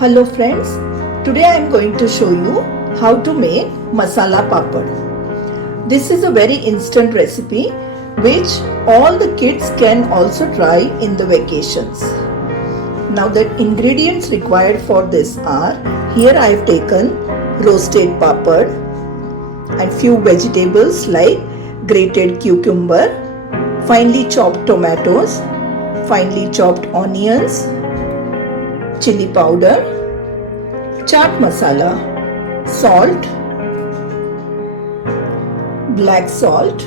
Hello friends, today I am going to show you how to make Masala Papad. This is a very instant recipe which all the kids can also try in the vacations. Now the ingredients required for this are, here I have taken roasted papad and few vegetables like grated cucumber, finely chopped tomatoes, finely chopped onions, chili powder, chaat masala, salt, black salt,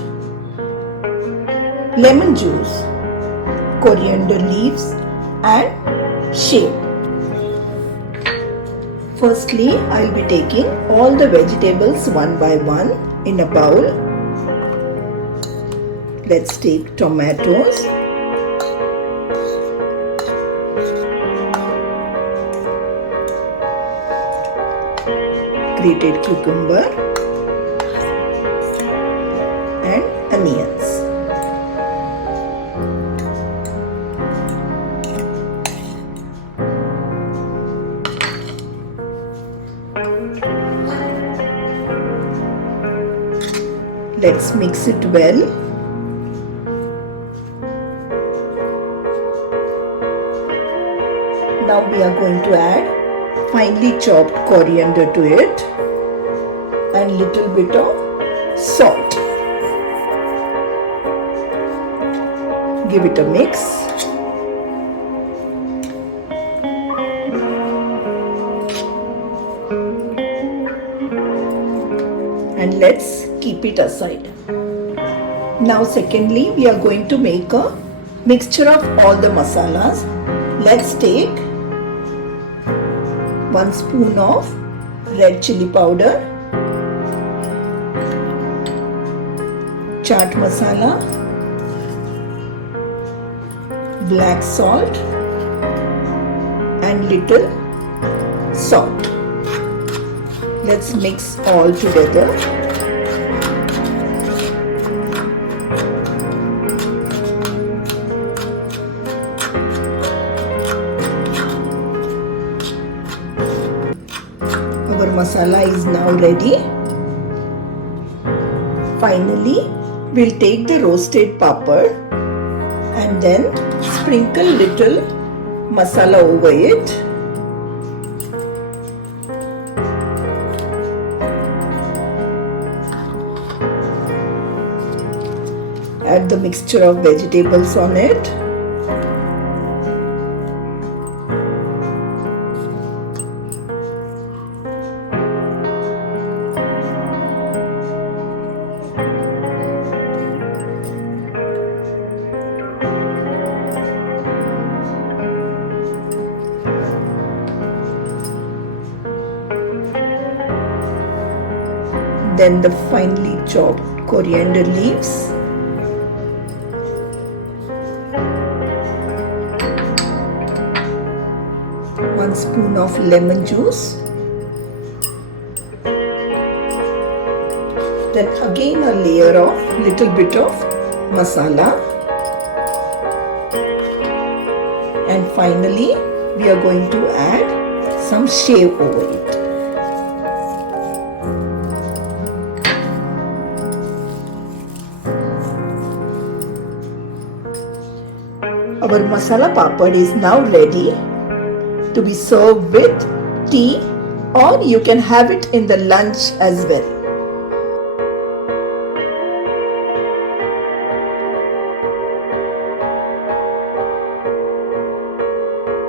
lemon juice, coriander leaves and shea. Firstly, I will be taking all the vegetables one by one in a bowl. Let's take tomatoes, grated cucumber and onions. Let's mix it well. Now we are going to add finely chopped coriander to it and little bit of salt. Give it a mix. And let's keep it aside. Now secondly, we are going to make a mixture of all the masalas. Let's take 1 spoon of red chili powder, chaat masala, black salt and little salt. Let's mix all together. Our masala is now ready. Finally, we'll take the roasted papad and then sprinkle little masala over it. Add the mixture of vegetables on it. Then the finely chopped coriander leaves. One spoon of lemon juice. Then again a layer of little bit of masala. And finally we are going to add some shea over it. Our masala papad is now ready to be served with tea, or you can have it in the lunch as well.